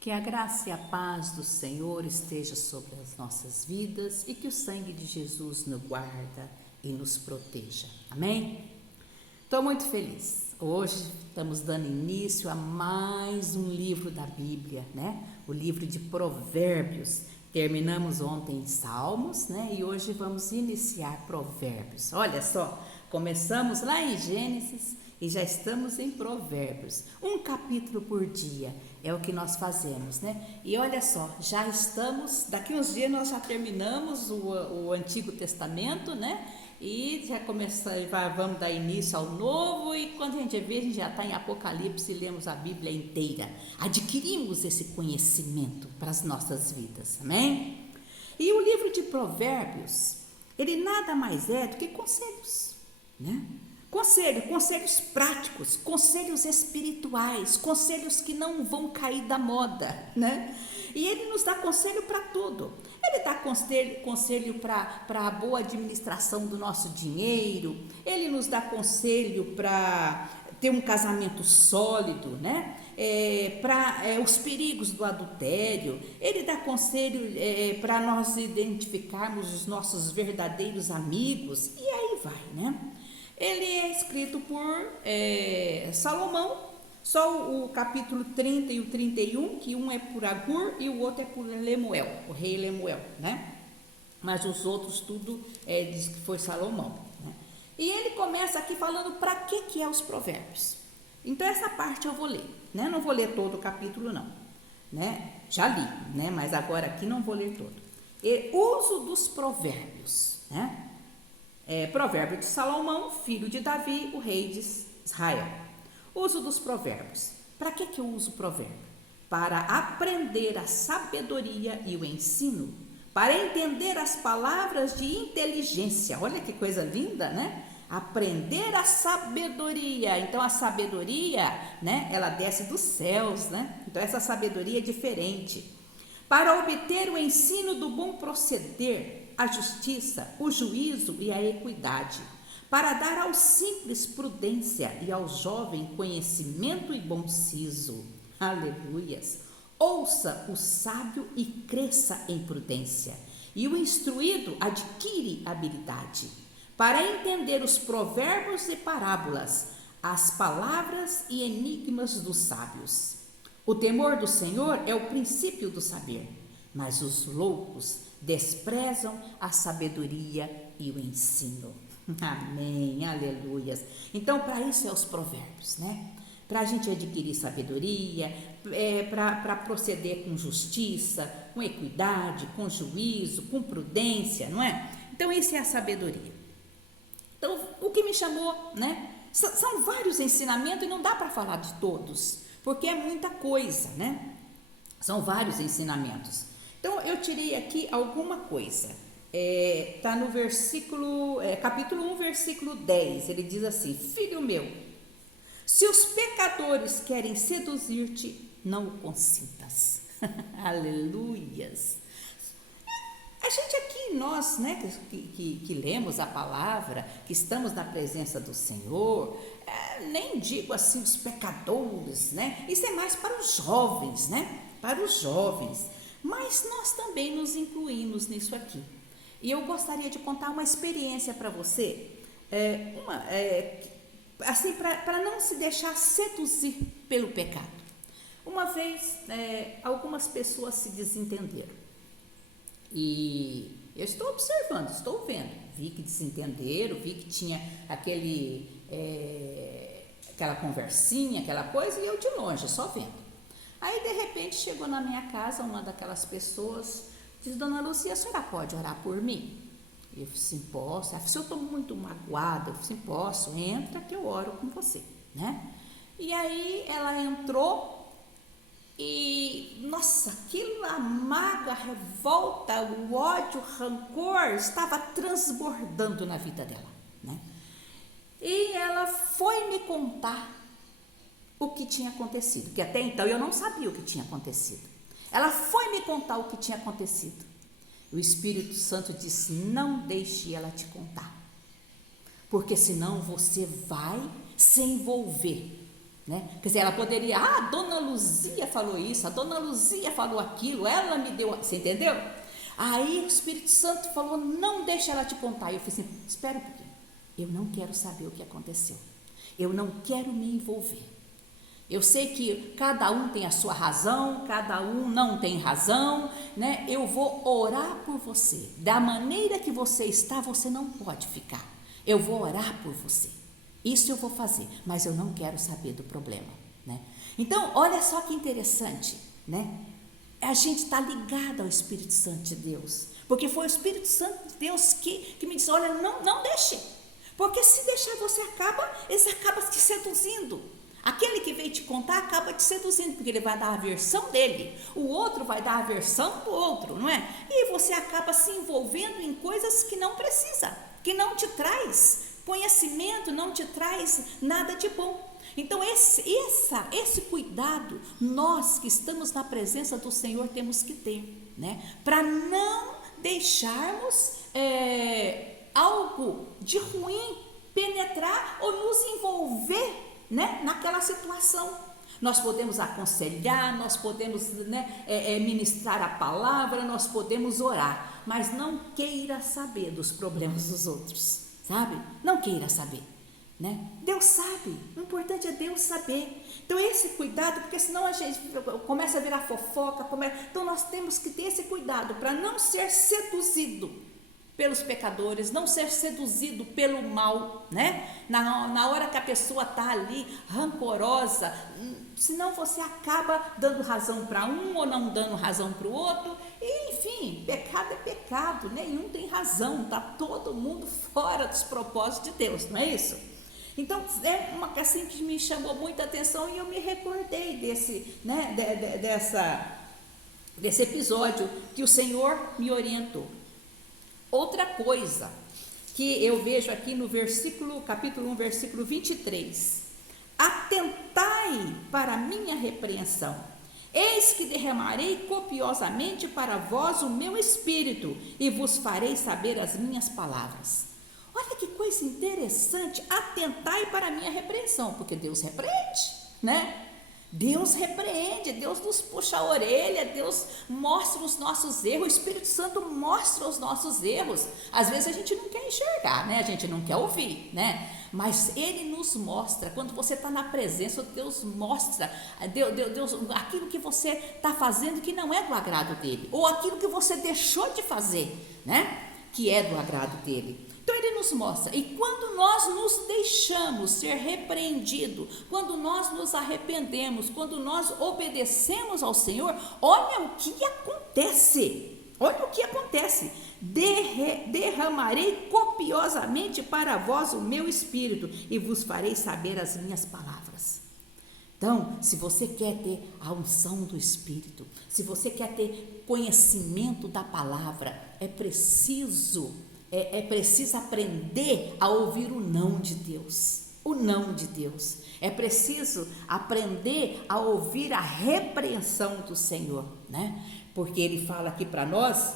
Que a graça e a paz do Senhor esteja sobre as nossas vidas e que o sangue de Jesus nos guarda e nos proteja. Amém? Estou muito feliz. Hoje estamos dando início a mais um livro da Bíblia, né? O livro de Provérbios. Terminamos ontem em Salmos, né? E hoje vamos iniciar Provérbios. Olha só, começamos lá em Gênesis e já estamos em Provérbios. Um capítulo por dia é o que nós fazemos, né? E olha só, já estamos, daqui uns dias nós já terminamos o Antigo Testamento, né? E já vamos dar início ao Novo, e quando a gente vê, a gente já está em Apocalipse e lemos a Bíblia inteira. Adquirimos esse conhecimento para as nossas vidas, amém? E o livro de Provérbios, ele nada mais é do que conselhos, né? Conselhos práticos, conselhos espirituais, conselhos que não vão cair da moda, né? E ele nos dá conselho para tudo. Ele dá conselho para a boa administração do nosso dinheiro, ele nos dá conselho para ter um casamento sólido, né? Para os perigos do adultério, ele dá conselho para nós identificarmos os nossos verdadeiros amigos, e aí vai, né? Ele é escrito por Salomão, só o capítulo 30 e o 31, que um é por Agur e o outro é por Lemuel, o rei Lemuel, né? Mas os outros tudo diz que foi Salomão, né? E ele começa aqui falando para que é os provérbios. Então essa parte eu vou ler, né? Não vou ler todo o capítulo não, né? Já li, né? Mas agora aqui não vou ler todo. Uso dos provérbios, né? Provérbio de Salomão, filho de Davi, o rei de Israel. Uso dos provérbios. Para que eu uso o provérbio? Para aprender a sabedoria e o ensino, para entender as palavras de inteligência. Olha que coisa linda, né? Aprender a sabedoria. Então a sabedoria, né? Ela desce dos céus, né? Então essa sabedoria é diferente. Para obter o ensino do bom proceder, a justiça, o juízo e a equidade, para dar ao simples prudência e ao jovem conhecimento e bom siso. Aleluias! Ouça o sábio e cresça em prudência, e o instruído adquire habilidade, para entender os provérbios e parábolas, as palavras e enigmas dos sábios. O temor do Senhor é o princípio do saber, mas os loucos desprezam a sabedoria e o ensino. Amém, aleluias. Então, para isso é os provérbios, né? Para a gente adquirir sabedoria, para proceder com justiça, com equidade, com juízo, com prudência, não é? Então, isso é a sabedoria. Então, o que me chamou, né? São vários ensinamentos e não dá para falar de todos, porque é muita coisa, né? São vários ensinamentos. Então, eu tirei aqui alguma coisa. Está no capítulo 1, versículo 10. Ele diz assim: filho meu, se os pecadores querem seduzir-te, não o consintas. Aleluias. A gente aqui, nós, né, que lemos a palavra, que estamos na presença do Senhor, nem digo assim os pecadores, né? Isso é mais para os jovens, né? Para os jovens. Mas nós também nos incluímos nisso aqui. E eu gostaria de contar uma experiência para você, assim, para não se deixar seduzir pelo pecado. Uma vez, algumas pessoas se desentenderam. E eu estou observando, estou vendo. Vi que desentenderam, vi que tinha aquela conversinha, aquela coisa, e eu de longe, só vendo. Aí, de repente, chegou na minha casa uma daquelas pessoas, diz: dona Lúcia, a senhora pode orar por mim? Eu falei assim: posso. Ela falou: se eu estou muito magoada, eu falei assim: posso, entra que eu oro com você, né? E aí, ela entrou e, nossa, aquilo, a mágoa, a revolta, o ódio, o rancor estava transbordando na vida dela, né? E ela foi me contar o que tinha acontecido, que até então eu não sabia o que tinha acontecido. Ela foi me contar o que tinha acontecido. O Espírito Santo disse: não deixe ela te contar, porque senão você vai se envolver né? Quer dizer, ela poderia, a dona Luzia falou isso, a dona Luzia falou aquilo, ela me deu, você entendeu? Aí o Espírito Santo falou, não deixa ela te contar. Eu falei assim, espera um pouquinho, eu não quero saber o que aconteceu, eu não quero me envolver. Eu sei que cada um tem a sua razão, cada um não tem razão, né? Eu vou orar por você, da maneira que você está, você não pode ficar, eu vou orar por você, isso eu vou fazer, mas eu não quero saber do problema, né? Então, olha só que interessante, né? A gente está ligado ao Espírito Santo de Deus, porque foi o Espírito Santo de Deus que me disse, olha, não deixe, porque se deixar você eles acabam te seduzindo. Aquele que veio te contar acaba te seduzindo, porque ele vai dar a versão dele, o outro vai dar a versão do outro, não é? E você acaba se envolvendo em coisas que não precisa, que não te traz conhecimento, não te traz nada de bom. Então esse cuidado, nós que estamos na presença do Senhor temos que ter, né? Para não deixarmos algo de ruim penetrar ou nos envolver, né, naquela situação. Nós podemos aconselhar, nós podemos, né, ministrar a palavra, nós podemos orar, mas não queira saber dos problemas dos outros, sabe? Não queira saber, né? Deus sabe, o importante é Deus saber. Então esse cuidado, porque senão a gente começa a virar fofoca, então nós temos que ter esse cuidado para não ser seduzido pelos pecadores, não ser seduzido pelo mal, né? Na hora que a pessoa está ali rancorosa, senão você acaba dando razão para um ou não dando razão para o outro, e enfim, pecado é pecado, nenhum tem razão, está todo mundo fora dos propósitos de Deus, não é isso? Então é uma coisa assim que me chamou muita atenção e eu me recordei desse, né, desse episódio que o Senhor me orientou. Outra coisa que eu vejo aqui no capítulo 1, versículo 23, atentai para a minha repreensão, eis que derramarei copiosamente para vós o meu espírito e vos farei saber as minhas palavras. Olha que coisa interessante, atentai para a minha repreensão, porque Deus repreende, né? Deus repreende, Deus nos puxa a orelha, Deus mostra os nossos erros, o Espírito Santo mostra os nossos erros. Às vezes a gente não quer enxergar, né? A gente não quer ouvir, né? Mas Ele nos mostra, quando você está na presença, Deus mostra Deus, aquilo que você está fazendo que não é do agrado dEle, ou aquilo que você deixou de fazer, né? Que é do agrado dEle. Então Ele nos mostra, e quando nós nos deixamos ser repreendidos, quando nós nos arrependemos, quando nós obedecemos ao Senhor, olha o que acontece, derramarei copiosamente para vós o meu espírito e vos farei saber as minhas palavras. Então, se você quer ter a unção do Espírito, se você quer ter conhecimento da palavra, é preciso aprender a ouvir o não de Deus, é preciso aprender a ouvir a repreensão do Senhor, né? Porque Ele fala aqui para nós,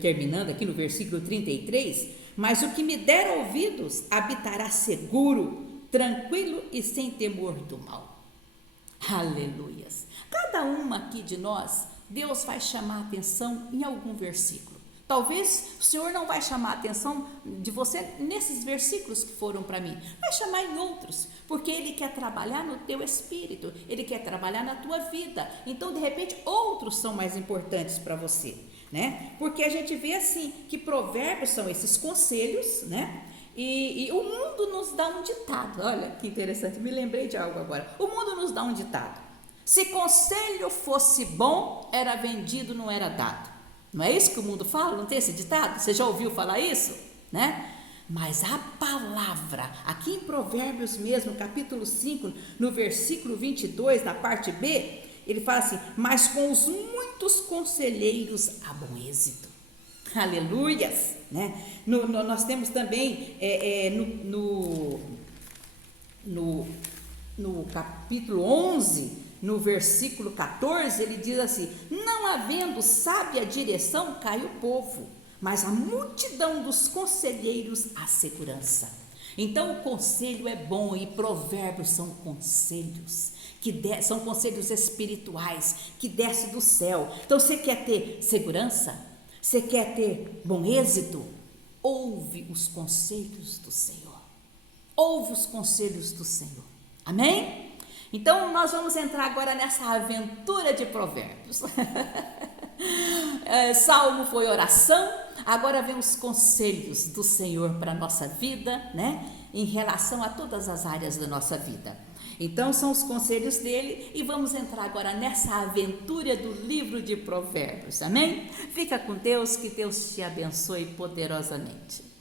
terminando aqui no versículo 33, mas o que me der ouvidos habitará seguro, tranquilo e sem temor do mal. Aleluias! Cada uma aqui de nós, Deus vai chamar a atenção em algum versículo. Talvez o Senhor não vai chamar a atenção de você nesses versículos que foram para mim, vai chamar em outros, porque Ele quer trabalhar no teu espírito, Ele quer trabalhar na tua vida. Então, de repente, outros são mais importantes para você, né? Porque a gente vê assim, que provérbios são esses conselhos, né? E o mundo nos dá um ditado, olha que interessante, me lembrei de algo agora. O mundo nos dá um ditado: se conselho fosse bom, era vendido, não era dado. Não é isso que o mundo fala? Não tem esse ditado? Você já ouviu falar isso? Né? Mas a palavra, aqui em Provérbios mesmo, capítulo 5, no versículo 22, na parte B, ele fala assim: mas com os muitos conselheiros há bom êxito. Aleluias, né? Nós temos também no capítulo 11, no versículo 14, ele diz assim: não havendo sábia direção, cai o povo, mas a multidão dos conselheiros há segurança. Então o conselho é bom e provérbios são conselhos são conselhos espirituais que descem do céu. Então você quer ter segurança? Você quer ter bom êxito? Ouve os conselhos do Senhor. Ouve os conselhos do Senhor. Amém? Então nós vamos entrar agora nessa aventura de provérbios. Salmo foi oração, agora vem os conselhos do Senhor para a nossa vida, né? Em relação a todas as áreas da nossa vida. Então são os conselhos dele e vamos entrar agora nessa aventura do livro de provérbios, amém? Fica com Deus, que Deus te abençoe poderosamente.